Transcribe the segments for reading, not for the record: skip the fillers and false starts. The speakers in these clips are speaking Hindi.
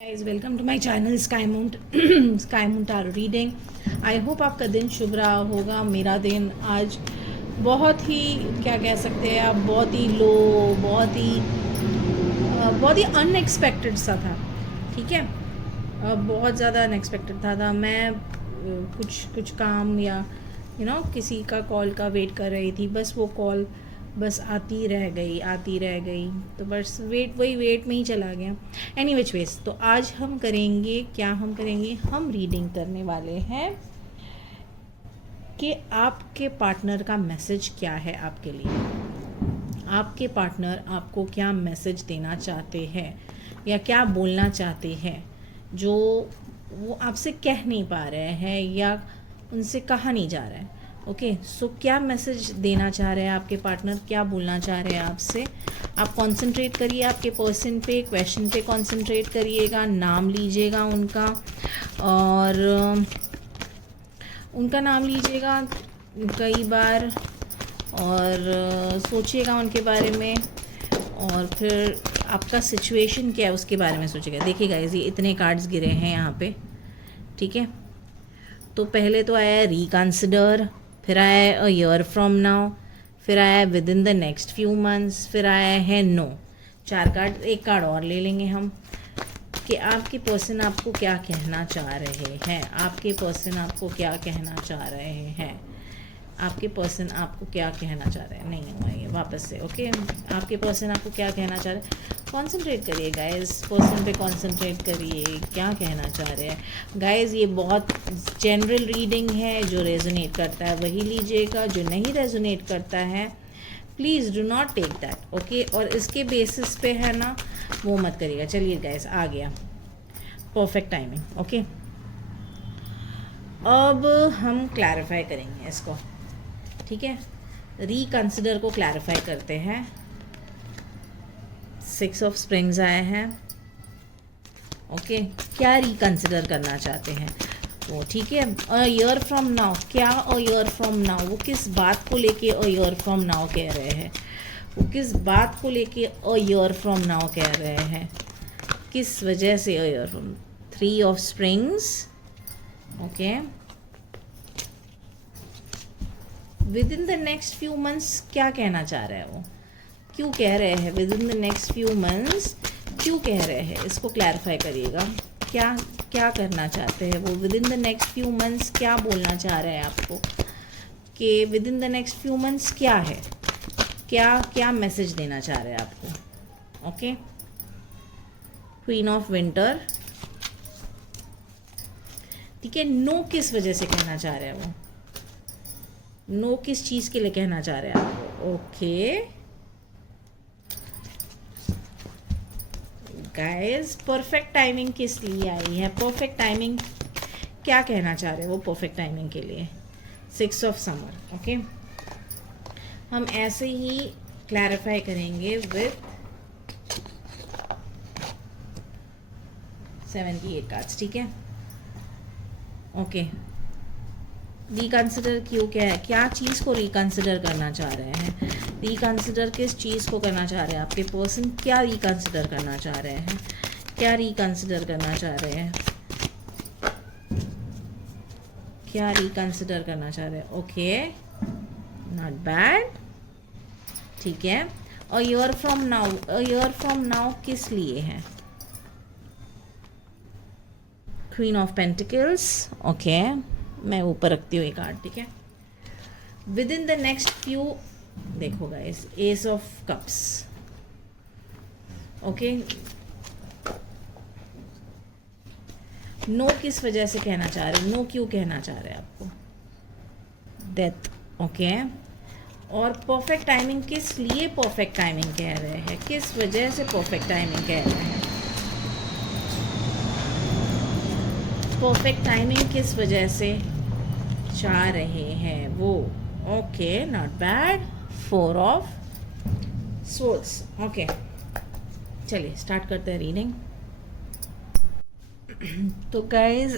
Guys welcome to my channel sky moon tarot reading. I hope आपका दिन शुभ रहा होगा। मेरा दिन आज बहुत ही क्या कह सकते हैं आप, बहुत ही अनएक्सपेक्टेड सा था। ठीक है, बहुत ज़्यादा अनएक्सपेक्टेड था। मैं कुछ काम या किसी का कॉल का वेट कर रही थी। बस वो कॉल बस आती रह गई, तो बस वही वेट में ही चला गया। वेज तो आज हम करेंगे, हम रीडिंग करने वाले हैं कि आपके पार्टनर का मैसेज क्या है आपके लिए। आपके पार्टनर आपको क्या मैसेज देना चाहते हैं या क्या बोलना चाहते हैं जो वो आपसे कह नहीं पा रहे हैं या उनसे कहा नहीं जा रहा है। ओके, सो क्या मैसेज देना चाह रहे हैं आपके पार्टनर, क्या बोलना चाह रहे हैं आपसे। आप कंसंट्रेट करिए आपके पर्सन पे, क्वेश्चन पे कंसंट्रेट करिएगा, नाम लीजिएगा उनका और उनका नाम लीजिएगा कई बार और सोचिएगा उनके बारे में और फिर आपका सिचुएशन क्या है उसके बारे में सोचिएगा। देखिएगा ये इतने कार्ड्स गिरे हैं यहाँ पे। ठीक है, तो पहले तो आया है रिकंसिडर, फिर आया है अ ईयर फ्रॉम नाउ, फिर आया है within the next few months, फिर आया है नो। 4 कार्ड, एक कार्ड और ले लेंगे हम कि आपके पर्सन आपको क्या कहना चाह रहे हैं। आपके पर्सन आपको क्या कहना चाह रहे हैं। आपके पर्सन आपको क्या कहना चाह रहे हैं। नहीं हुआ ये, वापस से। ओके, आपके पर्सन आपको क्या कहना चाह रहे हैं। कॉन्सेंट्रेट करिए गाइज, पर्सन पे कॉन्सेंट्रेट करिए, क्या कहना चाह रहे हैं गाइज। ये बहुत जनरल रीडिंग है, जो रेजोनेट करता है वही लीजिएगा, जो नहीं रेजोनेट करता है please do not take that. Okay, और इसके बेसिस पे है ना वो मत करिएगा। चलिए गाइज, आ गया परफेक्ट टाइमिंग। ओके, अब हम क्लैरिफाई करेंगे इसको। ठीक है, रिकंसिडर को क्लैरिफाई करते हैं। 6 ऑफ स्प्रिंग्स आए हैं। ओके, क्या रिकंसिडर करना चाहते हैं वो। ठीक है, अ ईयर फ्रॉम नाउ, क्या अ ईयर फ्रॉम नाउ, वो किस बात को लेके अ ईयर फ्रॉम नाउ कह रहे हैं। वो किस बात को लेके अ ईयर फ्रॉम नाउ कह रहे हैं, किस वजह से a year from. 3 of springs. Okay, with in the next few months क्या कहना चाह रहे हैं वो, क्यों कह रहे हैं with in the next few months, क्यों कह रहे हैं, इसको क्लैरिफाई करिएगा। क्या क्या करना चाहते हैं वो with in the next few months, क्या बोलना चाह रहे हैं आपको कि with in the next few months क्या है, क्या क्या मैसेज देना चाह रहे हैं आपको। Okay, queen of winter. ठीक है, नो किस वजह से कहना चाह रहे हैं वो, नो किस चीज़ के लिए कहना चाह रहे हैं आपको। ओके गाइस, परफेक्ट टाइमिंग किस लिए आई है, परफेक्ट टाइमिंग क्या कहना चाह रहे हैं वो परफेक्ट टाइमिंग के लिए। 6 ऑफ समर। ओके, हम ऐसे ही क्लैरिफाई करेंगे विद 78 कार्ड्स। ठीक है, ओके, रिकंसिडर क्यों, क्या चीज़ को रिकंसिडर करना चाह रहे हैं, रिकंसिडर किस चीज़ को करना चाह रहे हैं आपके पर्सन, क्या रिकंसिडर करना चाह रहे हैं, क्या रिकंसिडर करना चाह रहे हैं, क्या रिकंसिडर करना चाह रहे हैं। Okay, not bad. ठीक है, a year from now, a year from now किस लिए है। Queen of pentacles. ओके, मैं ऊपर रखती हूँ ये कार्ड। ठीक है, within the next few, देखो guys, ace of cups. Okay, no किस वजह से कहना चाह रहे हैं, नो क्यों कहना चाह रहे हैं आपको, डेथ। ओके, और परफेक्ट टाइमिंग किस लिए परफेक्ट टाइमिंग कह रहे हैं, किस वजह से परफेक्ट टाइमिंग कह रहे हैं, परफेक्ट टाइमिंग किस वजह से चाह रहे हैं वो। Okay, not bad. 4 of swords. Okay, चलिए स्टार्ट करते हैं रीडिंग। तो guys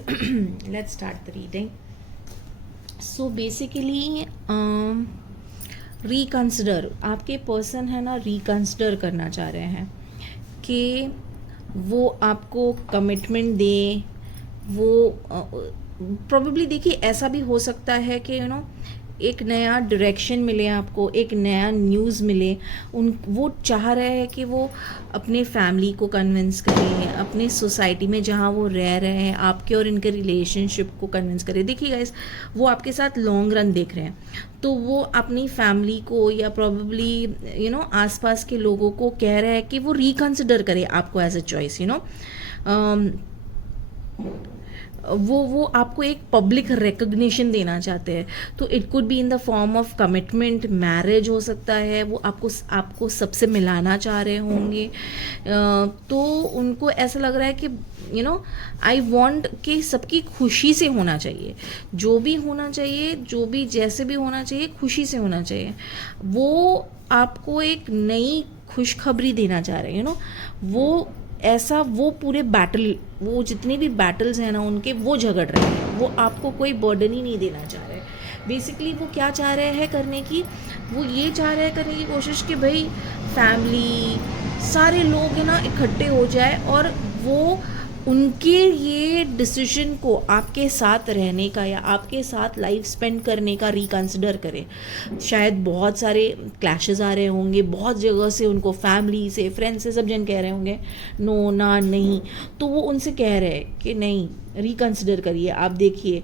let's start the reading. So basically reconsider, आपके पर्सन है ना रिकंसिडर करना चाह रहे हैं कि वो आपको कमिटमेंट दे, वो प्रोबेबली देखिए ऐसा भी हो सकता है कि एक नया डायरेक्शन मिले आपको, एक नया न्यूज़ मिले। वो चाह रहे हैं कि वो अपने फैमिली को कन्विंस करें, अपने सोसाइटी में जहाँ वो रह रहे हैं आपके और इनके रिलेशनशिप को कन्विंस करें। देखिए गाइस, वो आपके साथ लॉन्ग रन देख रहे हैं, तो वो अपनी फैमिली को या प्रोबेबली आसपास के लोगों को कह रहे हैं कि वो रिकन्सिडर करें आपको एज अ चॉइस। वो आपको एक पब्लिक रिकग्निशन देना चाहते हैं, तो it could be in the form of commitment, marriage हो सकता है। वो आपको सबसे मिलाना चाह रहे होंगे। तो उनको ऐसा लग रहा है कि आई वॉन्ट कि सबकी खुशी से होना चाहिए, जो भी होना चाहिए, जो भी जैसे भी होना चाहिए, खुशी से होना चाहिए। वो आपको एक नई खुशखबरी देना चाह रहे हैं। वो ऐसा, वो पूरे बैटल, वो जितने भी बैटल्स हैं ना उनके, वो झगड़ रहे हैं। वो आपको कोई बर्डन ही नहीं देना चाह रहे। बेसिकली वो क्या चाह रहे हैं करने की, वो ये चाह रहे हैं करने की कोशिश कि भाई फैमिली, सारे लोग है ना इकट्ठे हो जाए और वो उनके ये डिसीजन को आपके साथ रहने का या आपके साथ लाइफ स्पेंड करने का रिकन्सिडर करें। शायद बहुत सारे क्लैशेस आ रहे होंगे, बहुत जगह से उनको, फैमिली से, फ्रेंड्स से, सब जन कह रहे होंगे नो, ना, नहीं। तो वो उनसे कह रहे हैं कि नहीं, रिकन्सिडर करिए, आप देखिए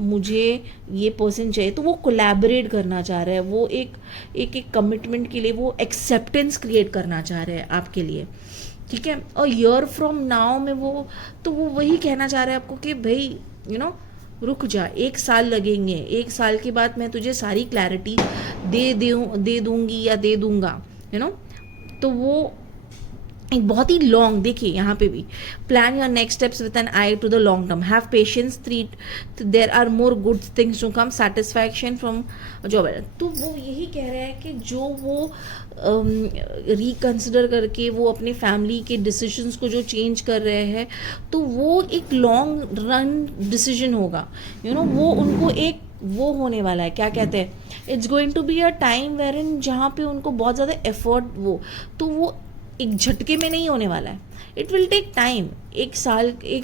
मुझे ये पर्सन चाहिए। तो वो कोलैबोरेट करना चाह रहे हैं, वो एक कमिटमेंट के लिए वो एक्सेप्टेंस क्रिएट करना चाह रहे हैं आपके लिए। ठीक है। और ईयर फ्रॉम नाउ में वो वही कहना चाह रहे हैं आपको कि भाई रुक जा, 1 साल लगेंगे, 1 साल के बाद मैं तुझे सारी क्लैरिटी दे दूंगी या दे दूंगा। तो वो एक बहुत ही लॉन्ग, देखिए यहाँ पे भी, plan your next steps with an eye to the long term, have patience, there are more good things to come, satisfaction from job. तो वो यही कह रहे हैं कि जो वो रिकन्सिडर करके वो अपनी फैमिली के डिसीजंस को जो चेंज कर रहे हैं, तो वो एक लॉन्ग रन डिसीजन होगा। वो उनको एक वो होने वाला है, क्या कहते हैं, it's going to be a time wherein, जहाँ पे उनको बहुत ज़्यादा एफर्ट, तो वो एक झटके में नहीं होने वाला है। It will take time. 1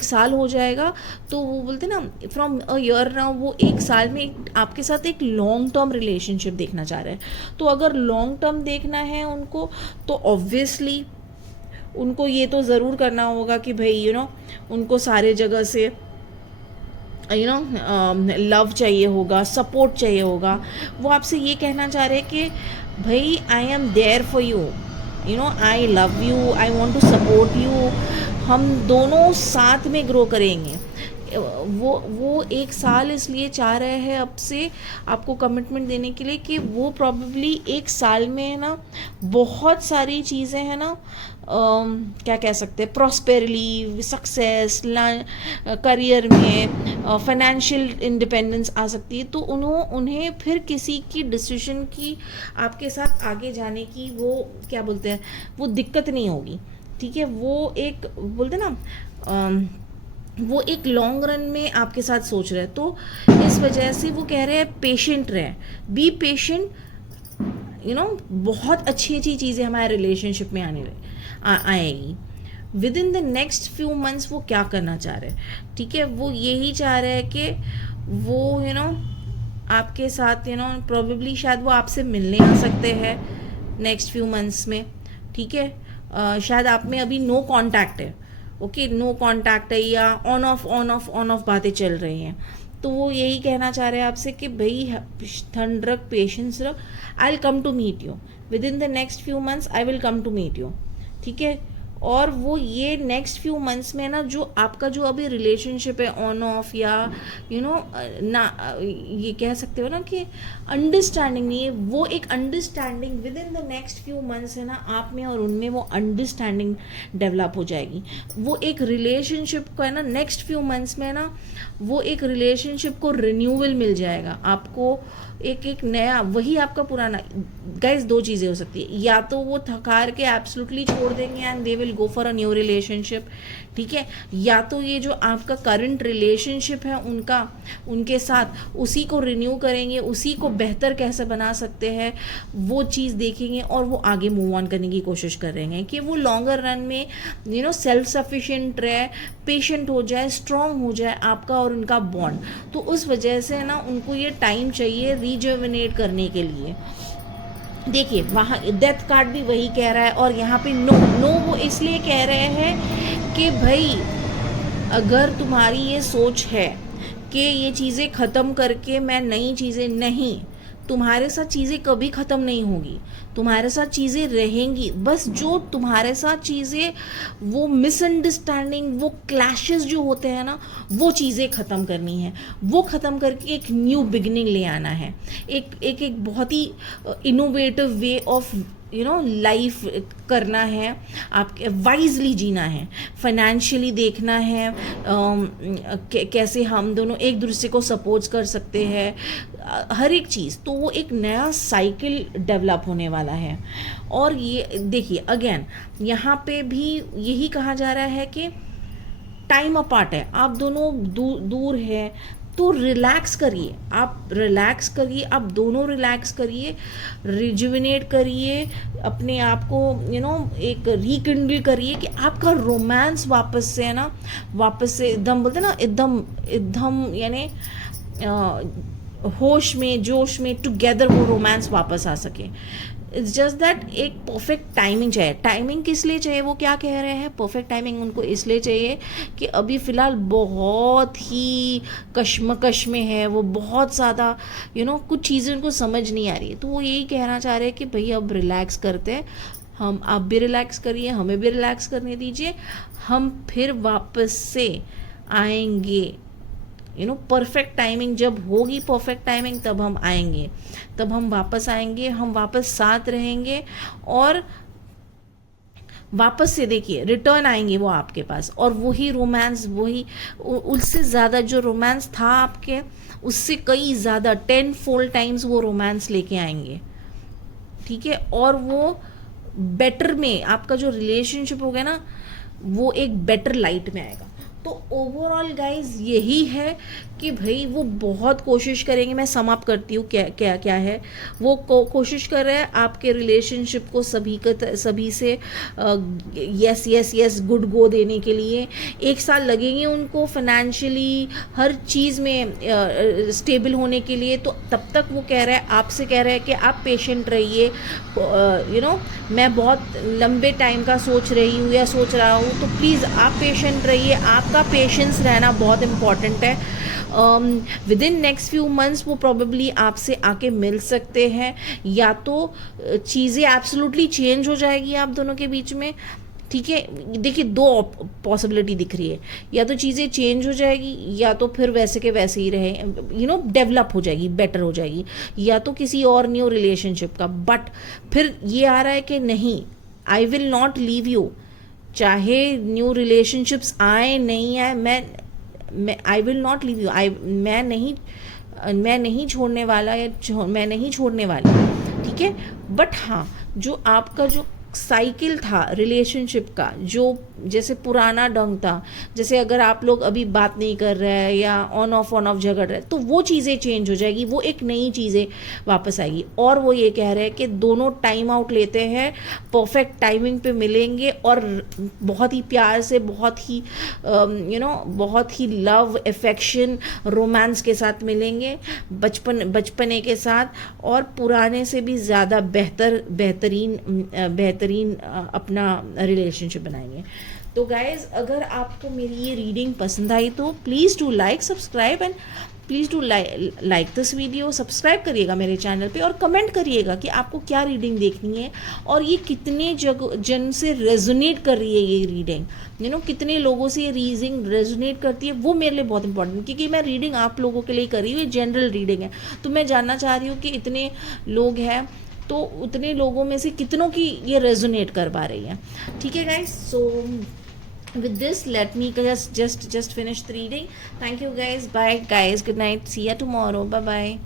साल हो जाएगा, तो वो बोलते ना फ्रॉम अ ईयर नाउ, वो 1 साल में आपके साथ एक लॉन्ग टर्म रिलेशनशिप देखना चाह रहे हैं। तो अगर लॉन्ग टर्म देखना है उनको, तो ऑब्वियसली उनको ये तो ज़रूर करना होगा कि भाई उनको सारे जगह से लव चाहिए होगा, सपोर्ट चाहिए होगा। वो आपसे ये कहना चाह रहे हैं कि भाई I am there for you, I love you, I want to support you, हम दोनों साथ में ग्रो करेंगे। वो 1 साल इसलिए चाह रहे हैं अब से आपको कमिटमेंट देने के लिए कि वो प्रॉबेबली 1 साल में है ना बहुत सारी चीज़ें हैं ना, क्या कह सकते हैं, प्रॉस्पेरली, सक्सेस, करियर में, फाइनेंशियल इंडिपेंडेंस आ सकती है। तो उन्हें फिर किसी की डिसीजन की आपके साथ आगे जाने की, वो क्या बोलते हैं, वो दिक्कत नहीं होगी। ठीक है। वो एक बोलते ना वो एक लॉन्ग रन में आपके साथ सोच रहे हैं। तो इस वजह से वो कह रहे हैं पेशेंट रहें, बी पेशेंट। बहुत अच्छी अच्छी चीज़ें हमारे रिलेशनशिप में आएगी। With in the next few months वो क्या करना चाह रहे हैं, ठीक है, वो यही चाह रहे हैं कि वो आपके साथ प्रोबेबली शायद वो आपसे मिलने आ सकते हैं नेक्स्ट फ्यू मंथ्स में। ठीक है। शायद आप में अभी नो कांटेक्ट है, ओके, नो कांटेक्ट है, या ऑन ऑफ बातें चल रही हैं। तो वो यही कहना चाह रहे हैं आपसे कि भाई ठंड रख, पेशेंस रख, I will come to meet you within the next few months, I will come to meet you. ठीक है। और वो ये नेक्स्ट फ्यू मंथ्स में ना, जो आपका जो अभी रिलेशनशिप है ऑन ऑफ, या ना ये कह सकते हो ना कि अंडरस्टैंडिंग नहीं है, वो एक understanding with in the next few months है ना, आप में और उनमें वो अंडरस्टैंडिंग डेवलप हो जाएगी। वो एक रिलेशनशिप को है ना नेक्स्ट फ्यू मंथ्स में ना, वो एक रिलेशनशिप को रिन्यूअल मिल जाएगा आपको, एक नया, वही आपका पुराना। गाइस 2 चीज़ें हो सकती है, या तो वो थकार के एब्सोल्युटली छोड़ देंगे and they will will go for a new relationship, ठीक है। या तो ये जो आपका करंट रिलेशनशिप है उनके साथ उसी को रिन्यू करेंगे, उसी को बेहतर कैसे बना सकते हैं वो चीज़ देखेंगे, और वो आगे मूव ऑन करने की कोशिश कर रहे हैं कि वो लॉन्गर रन में सेल्फ सफिशिएंट रहे, पेशेंट हो जाए, स्ट्रांग हो जाए आपका और उनका बॉन्ड। तो उस वजह से ना उनको ये टाइम चाहिए रिजुवेनेट करने के लिए। देखिए वहाँ डेथ कार्ड भी वही कह रहा है, और यहाँ पे नो वो इसलिए कह रहे हैं कि भाई अगर तुम्हारी ये सोच है कि ये चीज़ें ख़त्म करके मैं नई चीज़ें, नहीं, तुम्हारे साथ चीज़ें कभी ख़त्म नहीं होगी, तुम्हारे साथ चीज़ें रहेंगी। बस जो तुम्हारे साथ चीज़ें वो मिसअंडरस्टैंडिंग, वो क्लैशेस जो होते हैं ना, वो चीज़ें ख़त्म करनी है। वो ख़त्म करके एक न्यू बिगनिंग ले आना है, एक बहुत ही इनोवेटिव वे ऑफ लाइफ करना है, आपके वाइजली जीना है, फाइनेंशियली देखना है, कैसे हम दोनों एक दूसरे को सपोर्ट कर सकते हैं, हर एक चीज़। तो वो एक नया साइकिल डेवलप होने वाला है। और ये देखिए अगेन यहाँ पे भी यही कहा जा रहा है कि टाइम अपार्ट है, आप दोनों दूर है, तो रिलैक्स करिए, आप रिलैक्स करिए, आप दोनों रिलैक्स करिए, रिजुविनेट करिए अपने आप को, एक रिकिंडल करिए कि आपका रोमांस वापस से है ना, वापस से एकदम बोलते ना, एकदम यानी होश में, जोश में, टुगेदर वो रोमांस वापस आ सके। इट्स जस्ट दैट एक परफेक्ट टाइमिंग चाहिए। टाइमिंग किस लिए चाहिए, वो क्या कह रहे हैं, परफेक्ट टाइमिंग उनको इसलिए चाहिए कि अभी फ़िलहाल बहुत ही कश्मकश में है वो, बहुत ज़्यादा कुछ चीज़ें उनको समझ नहीं आ रही है। तो वो यही कहना चाह रहे हैं कि भाई अब रिलैक्स करते हैं हम, आप भी रिलैक्स करिए, हमें भी रिलैक्स करने दीजिए, हम फिर वापस से आएंगे। परफेक्ट टाइमिंग जब होगी, परफेक्ट टाइमिंग तब हम आएंगे, तब हम वापस आएंगे, हम वापस साथ रहेंगे, और वापस से देखिए रिटर्न आएंगे वो आपके पास, और वही रोमांस, वही उससे ज़्यादा जो रोमांस था आपके, उससे कई ज़्यादा 10 फोल्ड टाइम्स वो रोमांस लेके आएंगे, ठीक है। और वो बेटर में आपका जो रिलेशनशिप होगा ना, वो एक बेटर लाइट में आएगा। तो ओवरऑल गाइज यही है कि भाई वो बहुत कोशिश करेंगे, मैं सम अप करती हूँ क्या है, वो कोशिश कर रहे हैं आपके रिलेशनशिप को सभी से यस गुड गो देने के लिए। 1 साल लगेंगे उनको फाइनेंशियली हर चीज़ में स्टेबल होने के लिए। तो तब तक वो कह रहा है, आपसे कह रहा है कि आप पेशेंट रहिए, मैं बहुत लंबे टाइम का सोच रही हूँ या सोच रहा हूँ, तो प्लीज़ आप पेशेंट रहिए, आपका पेशेंस रहना बहुत इम्पॉर्टेंट है। With in next few months वो प्रोबेबली आपसे आके मिल सकते हैं, या तो चीज़ें एब्सोल्युटली चेंज हो जाएगी आप दोनों के बीच में, ठीक है। देखिए 2 पॉसिबिलिटी दिख रही है, या तो चीज़ें चेंज हो जाएगी, या तो फिर वैसे के वैसे ही रहे, डेवलप हो जाएगी, बेटर हो जाएगी, या तो किसी और न्यू रिलेशनशिप का। बट फिर ये आ रहा है कि नहीं, I will not leave you, चाहे न्यू रिलेशनशिप्स आए नहीं आए, मैं I will not leave you, मैं नहीं छोड़ने वाला, या मैं नहीं छोड़ने वाली, ठीक है। बट हाँ, जो आपका जो साइकिल था रिलेशनशिप का, जो जैसे पुराना ढंग था, जैसे अगर आप लोग अभी बात नहीं कर रहे हैं या ऑन ऑफ झगड़ रहे हैं, तो वो चीज़ें चेंज हो जाएगी, वो एक नई चीज़ें वापस आएगी। और वो ये कह रहे हैं कि दोनों टाइम आउट लेते हैं, परफेक्ट टाइमिंग पे मिलेंगे, और बहुत ही प्यार से, बहुत ही बहुत ही लव, अफेक्शन, रोमांस के साथ मिलेंगे, बचपने के साथ, और पुराने से भी ज़्यादा बेहतरीन अपना रिलेशनशिप बनाएंगे। तो गाइज अगर आपको मेरी ये रीडिंग पसंद आई तो please do like, subscribe, and please do like this video. Subscribe करिएगा मेरे चैनल पे, और कमेंट करिएगा कि आपको क्या रीडिंग देखनी है, और ये कितने जन से रेजोनेट कर रही है ये रीडिंग, कितने लोगों से ये रीडिंग रेजोनेट करती है, वो मेरे लिए बहुत इंपॉर्टेंट, क्योंकि मैं रीडिंग आप लोगों के लिए कर रही हूँ, ये जनरल रीडिंग है। तो मैं जानना चाह रही हूँ कि इतने लोग हैं, तो उतने लोगों में से कितनों की ये रेजोनेट कर पा रही है, ठीक है guys. So with this let me just finish the reading. Thank you guys, bye guys, good night, see ya tomorrow, bye bye.